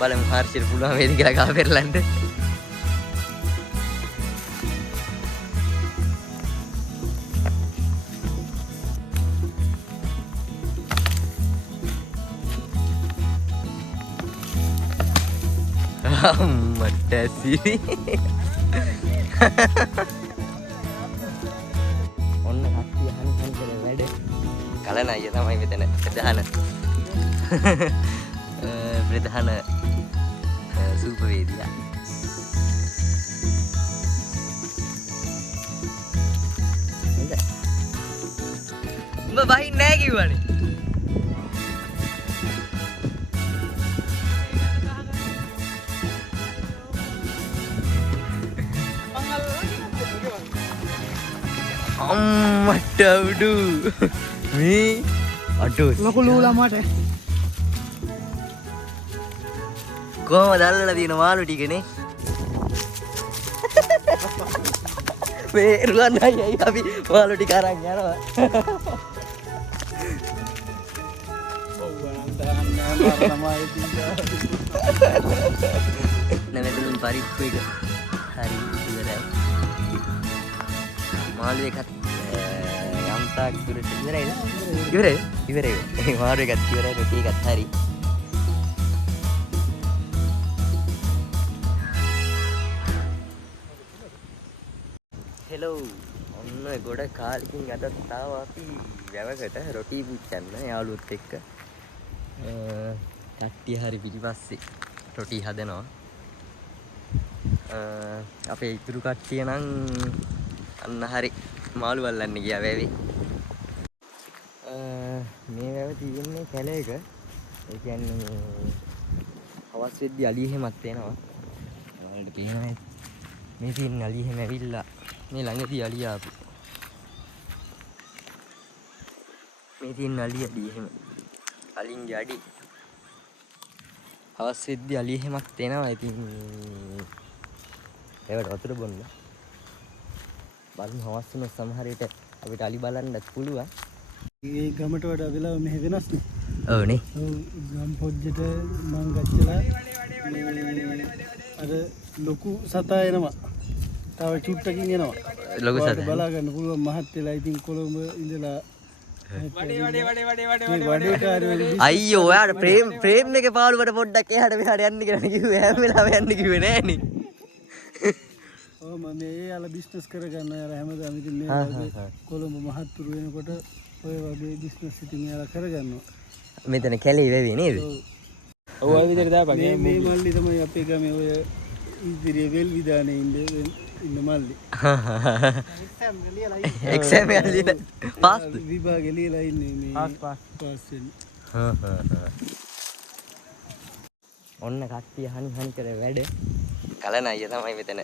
බලමු හර්ෂිට පුළුවන් වේද කියලා ගහ පෙරලන්න. මට ඇසිරි. ඔන්න කට්ටිය හනි කරලා වැඩ. කලන අයියා තමයි මෙතන ප්‍රධාන සූපවේදියා. උඹ බහින්නේ නැහැ කිව්වනේ. අම්මට උඩු මේ අඩෝ ලොකු ලූලමට කොහමද අල්ලලා තියෙන මාළු ටිකනේ මේ රුවන්යි අපි මාළු ටික අරන් යනවා. නැමෙතනින් පරිප්පු එක හරි ඉවරයි. මාළු එකත් යම්තාක් දුරට ඉවරයි. මාළු එකත් ඉවරයි. රොටි එකත් හරි. හෙලෝ ඔන්න ගොඩ කාලෙකින් අදත් ආවා අපි වැවකට රොටි පුච්චන්න යාළුවොත් එක්ක. කට්ටිය හරි පිටිපස්සේ රොටි හදනවා. අපේ ඉතුරු කට්ටිය නම් අන්න හරි මාළු අල්ලන්න ගියා වැවේ. මේ වැව තියෙන්නේ කැලේක. ඒ කියන්නේ හවස් වෙද්දි අලි එහෙමත් එනවා. ඔයාලට පේනවා මේ තියෙන අලි එහෙම ඇවිල්ලා මේ ළඟදී අලිය ආපු. මේ තියෙන අලිය එහෙම අලින්ගේ අඩි හවස් වෙද්දි අලි එහෙමත් එනවා. ඉතින් ඒවට වතුර බොන්න බලමු. හවස් වෙන සමහර විට අපිට අලි බලන්නත් පුළුවන්. ඒ ගමට වඩා වෙලාව මෙහෙ වෙනස් නේ. ඔව් නේ. ගම් පොජ්ජට මං ගච්චලා අර ලොකු සතා එනවා. තව චුට්ටකින් එනවා. ලොකු සතා බලා ගන්න පුළුවන් මහත් වෙලා. ඉතින් කොළඹ ඉඳලා අයියෝ ඔයාට ප්‍රේම් එකේ පාළුවට පොඩ්ඩක් එහාට මෙහාට යන්න කියලා කිව්වේ. හැම වෙලාවෙම යන්න කිව්වේ නෑනේ. ඔව් මම මේ යාලා බිස්නස් කරගන්න යාලා හැමදාම ඉතින් මේ වගේ කොළඹ මහත්තුරු වෙනකොට ඔය වගේ බිස්නස් ඉතින් යාලා කරගන්නවා. මෙතන කැලේ වෙවි නේද? ඔව් ඔය විදිහට දාපන්. මේ මල්ලි තමයි අපේ ගමේ ඔය ඉදිරියේ වෙල් විදානේ ඉන්න මල්ලි. එක්සෑම් එක ලියලා පාස් විභාගේ ලියලා ඉන්නේ මේ පාස් වෙන්නේ. ඔන්න කට්ටිය හනි කර වැඩ. කලන අයියා තමයි මෙතන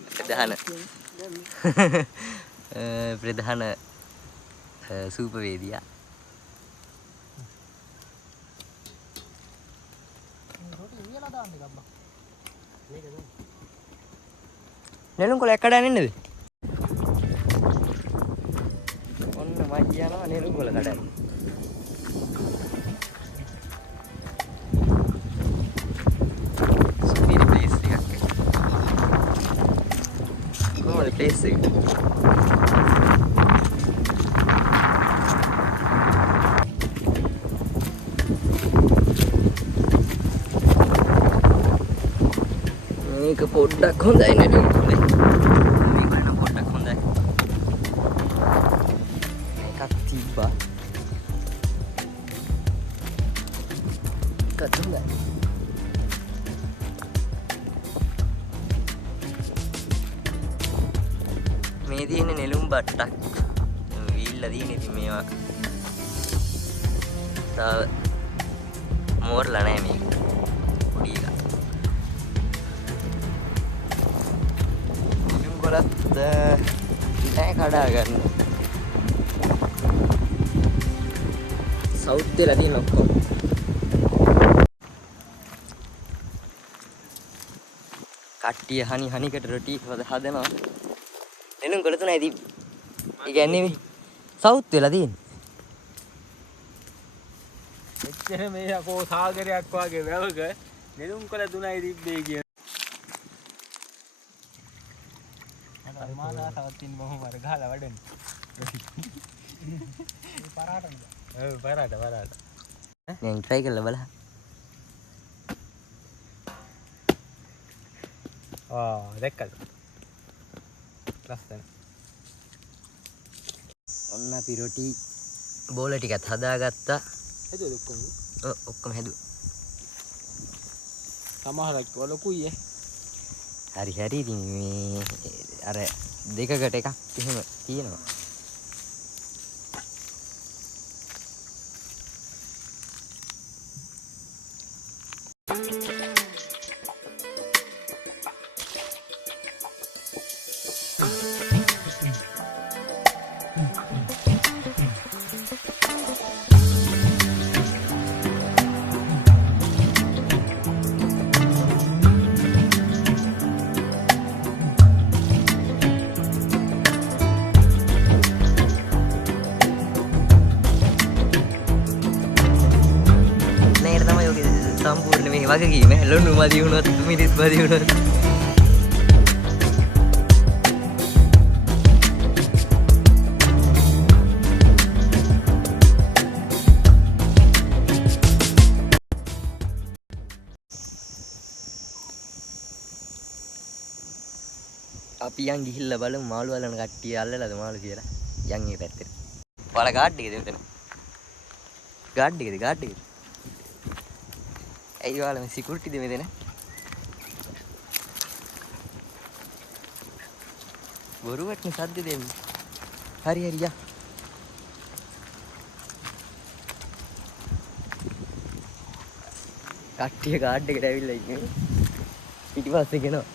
ප්‍රධාන සූපවේදියා. නෙළුම් කොළ එක්කඩ යන්නේ නේද? ඔන්න මම කියනවා නෙළුම් කොළ කඩන්න. සුපිරි ප්ලේස් එකක්. කොහොමද ප්ලේස් එක? මේක පොඩ්ඩක් හොඳයි නෙළුම් කොළේ. මේක පොඩ්ඩක් හොඳයි. මේකක් තිබ්බා. මේකත් හොඳයි. මේ තියෙන නෙළුම් බට්ටක් වීල්ලා තියෙන. ඉතින් මේවා තාම මෝරලා නැහැ මේක. පොඩි එකක්. නෙළුම් කොළත් නෑ කඩා ගන්න. සවුත් වෙලා තියෙන ඔක්කොම. කට්ටිය හනිකට රොටි හදනවා. නෙළුම් කොළ තුනයි තිබ්බේ. ඒ කියන්නේ මේ සවුත් වෙලා තියෙන්නේ. එච්චර මේ යකෝ සාගරයක් වගේ වැවක නෙළුම් කොළ 3යි තිබ්බේ කියන. අර මාදාසවත් තින් මොහොම අර ගහලා වඩන්නේ. පරාටද? ඔව් පරාට. දැන් try කරලා බලන්න. දැක්කද? ලස්සන. ඔන්න අපි රොටි බෝල ටිකත් හදාගත්තා. හදුවද ඔක්කොම? ඔක්කොම හැදුවා. සමහරක් වලකුයි හරි ඉතින් මේ අර දෙකකට එකක් එහෙම තියෙනවා. සම්පූර්ණ මේ වගකීම ලුණු මදි වුණොත් මිරිස් මදි වුණොත් අපි යන් ගිහිල්ලා බලමු මාළු වලන කට්ටිය අල්ලලාද මාළු කියලා. යන් මේ පැත්තට. ඔයාලා ගාඩ් එකද මෙතන? ගාඩ් එකද? ඇයි ඔයාලා මේ සිකියුරිටිද මෙතන? බොරුවටනේ සද්ද දෙන්නේ. හරි යා. කට්ටිය ගාඩ් එකට ඇවිල්ලා ඉන්නේ. පිටිපස්සේ ගෙනවා.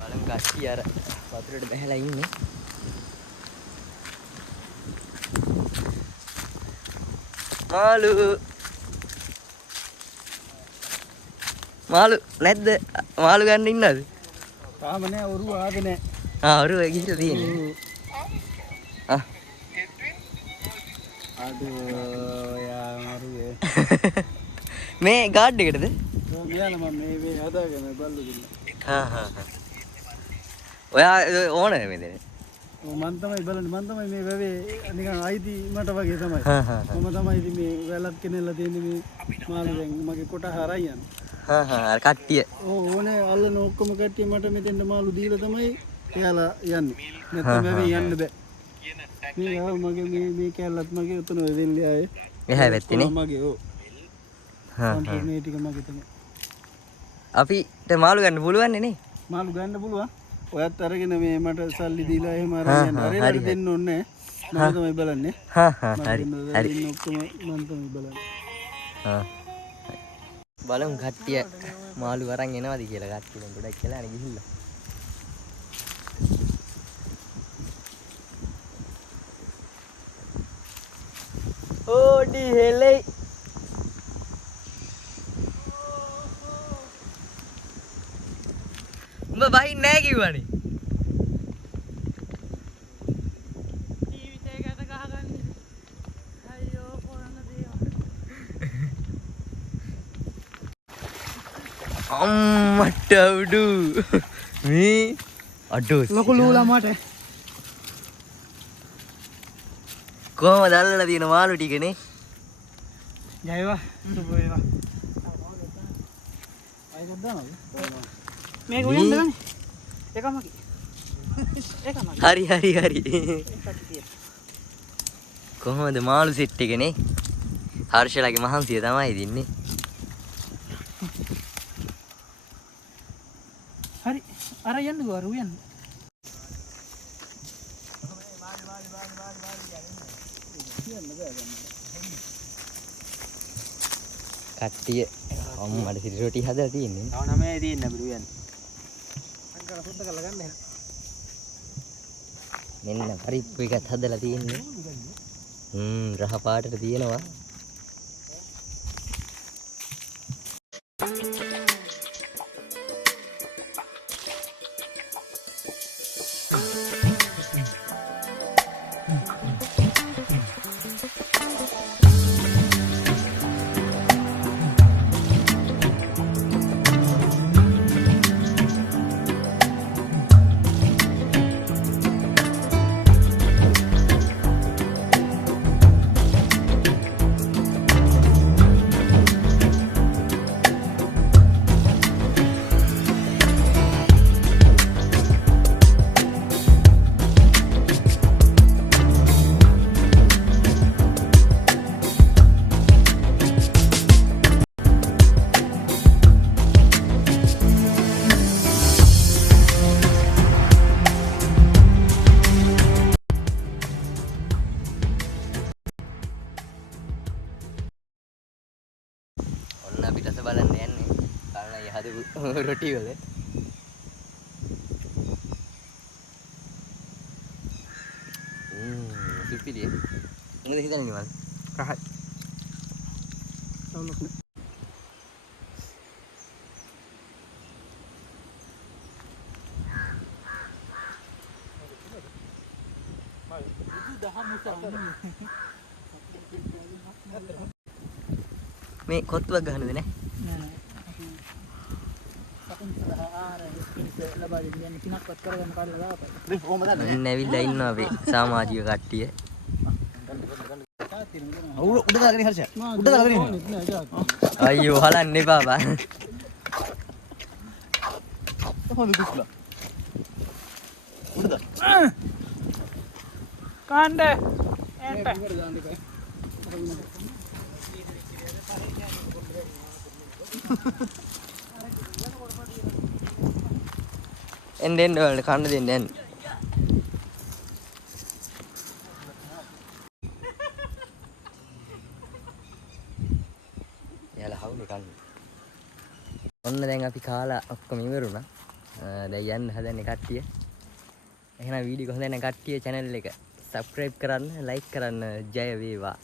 බලමු කට්ටිය අර වතුරට බහැලා ඉන්නේ. මාළු නැද්ද? මාළු ගන්න ඉන්නවද? තාම නෑ ඔරුව ආවේ නෑ. ඔරුව ගිහිල්ලා තියෙන්නේ. අඩෝ යා මරුවේ. මේ ගාඩ් එකටද? මෙයාලා මම මේ හදාගෙන බල්ලු දෙන්න. ඔයා ඕනද මෙතන? මම තමයි බලන්නේ මම තමයි මේ වැවේ නිකන් අයිති මට වගේ තමයි. මම තමයි ඉතින් මේ වැලක් කෙනෙල්ලා තියෙන්නේ මේ මාළු දැන් මගේ කොට හරයි යන්නේ. අර කට්ටිය. ඕනේ අල්ලන ඔක්කොම කට්ටිය මට මෙතෙන්ට මාළු දීලා තමයි එයාලා යන්නේ. නැත්නම් වැවේ යන්න බෑ. මේ ආව මගේ මේ කැලලත් මගේ උතන වෙල්ලේ ආයේ. එහා පැත්තේනේ. මගේ ඔව්. මේ ටික මගේ තමයි. අපිට මාළු ගන්න පුළුවන් නේ? මාළු ගන්න පුළුවන්. ඔයත් අරගෙන මේ මට සල්ලි දීලා එහෙම අරගෙන හරි දෙන්න ඕනේ නෑ. මම තමයි බලන්නේ. හරි. ඔක්කොම මම තමයි බලන්නේ. බලමු කට්ටිය මාළු අරන් එනවද කියලා කට්ටිය දැන් ගොඩක් කියලා අනේ ගිහිල්ලා. ඕඩි හෙලයි. උඹ බහින්නේ නැහැ කිව්වනේ. ටීවී එකකට ගහගන්න. අයියෝ කොරන්න දේවා. අම්මට උඩු මේ අඩෝස් ලොකු ලූලා මට කොහමද අල්ලලා තියෙන මාළු ටිකනේ ජයවා සුබ වේවා අයියෝ දානවද මේක උයන්ද ගන්නේ ඒකමකි හරි කොහමද මාළු සෙට් එකනේ හර්ෂලාගේ මහන්සිය තමයි දින්නේ හරි අර යන්න ගාරු යන්න කට්ටිය අම්මට සිරි රොටි හදලා තියෙන්නේ. තව 9යි තියෙන්නේ අපිට උයන්න. අංකල සුද්ධ කරලා ගන්න එහෙනම්. මෙන්න පරිප්පු එකත් හදලා තියෙන්නේ. රහ පාටට තියෙනවා. රොටි වල. සුපිරිය. මොකද හිතන්නේ මල්? රහත්. සවුලක් නෑ. මේ කොත්තුවක් ගහන්නද නෑ? මෙන්න ඇවිල්ලා ඉන්නවා අපි සමාජික කට්ටිය. උඩ දාගෙන හර්ෂ. උඩ දාගෙන ඉන්න. අයියෝ හලන්න එපා බා. හොඳ දුක්ලා. උඩ දා. කාණ්ඩ එන්ට එන්න වලට කන්න දෙන්න යන්න. යාලා හවුනේ කන්න. ඔන්න දැන් අපි කාලා ඔක්කොම ඉවරුණා. දැන් යන්න හදන්නේ කට්ටිය. එහෙනම් වීඩියෝ එක හොඳ නැත්නම් කට්ටිය channel එක subscribe කරන්න, like කරන්න. ජය වේවා.